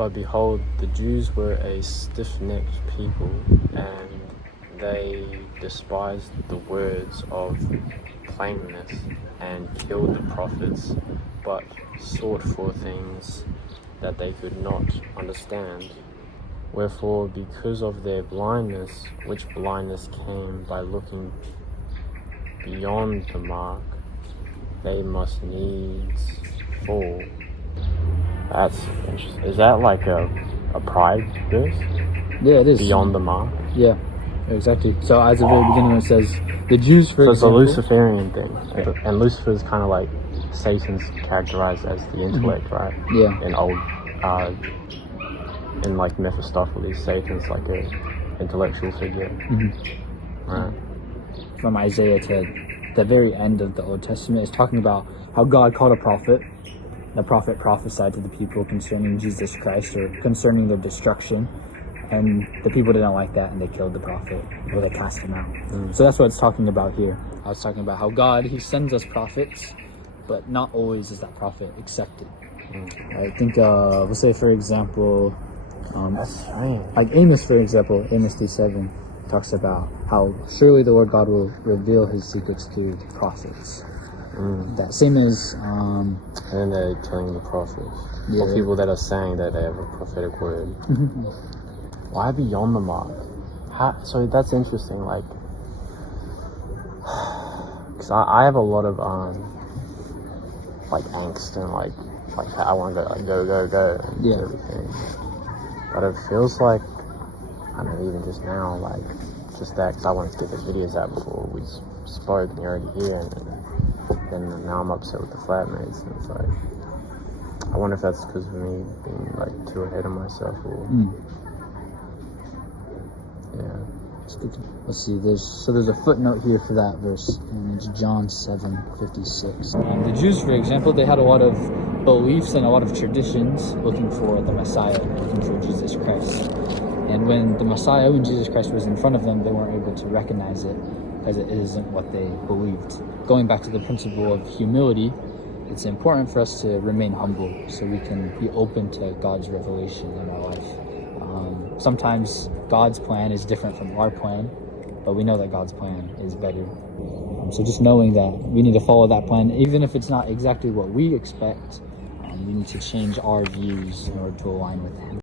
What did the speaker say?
But behold, the Jews were a stiff-necked people, and they despised the words of plainness and killed the prophets, but sought for things that they could not understand. Wherefore, because of their blindness, which blindness came by looking beyond the mark, they must needs fall. That's interesting. Is that like a pride verse? Yeah, it is. Beyond the mark? Yeah, exactly. So at the very beginning it says, the Jews, for example... So it's a Luciferian thing. Okay. And Lucifer is kind of like Satan's characterized as the intellect, right? Yeah. In like Mephistopheles, Satan's like a intellectual figure. Right. From Isaiah to the very end of the Old Testament, it's talking about how God called a prophet. The prophet prophesied to the people concerning Jesus Christ, or concerning their destruction, and the people didn't like that, and they killed the prophet, or they cast him out. So that's what it's talking about here. I was talking about how God, he sends us prophets, but not always is that prophet accepted. I think, let's say for example, that's strange. Like Amos, for example, Amos 3:7 talks about how surely the Lord God will reveal his secrets to the prophets. That same as and then they're killing the prophets, or people that are saying that they have a prophetic word. Why beyond the mark? So that's interesting, like, because I have a lot of like angst and like I want to go, like, go and everything. But it feels like, I don't know, even just now, like, just that, because I wanted to get the videos out before we spoke, and you're already here, and now I'm upset with the flatmates, and it's like, I wonder if that's because of me being, like, too ahead of myself, or, yeah. Let's see, there's a footnote here for that verse, and it's John 7:56. The Jews, for example, they had a lot of beliefs and a lot of traditions looking for the Messiah, looking for Jesus Christ. And when the Messiah, when Jesus Christ was in front of them, they weren't able to recognize it because it isn't what they believed. Going back to the principle of humility, it's important for us to remain humble so we can be open to God's revelation in our life. Sometimes God's plan is different from our plan, but we know that God's plan is better. So just knowing that we need to follow that plan, even if it's not exactly what we expect, we need to change our views in order to align with Him.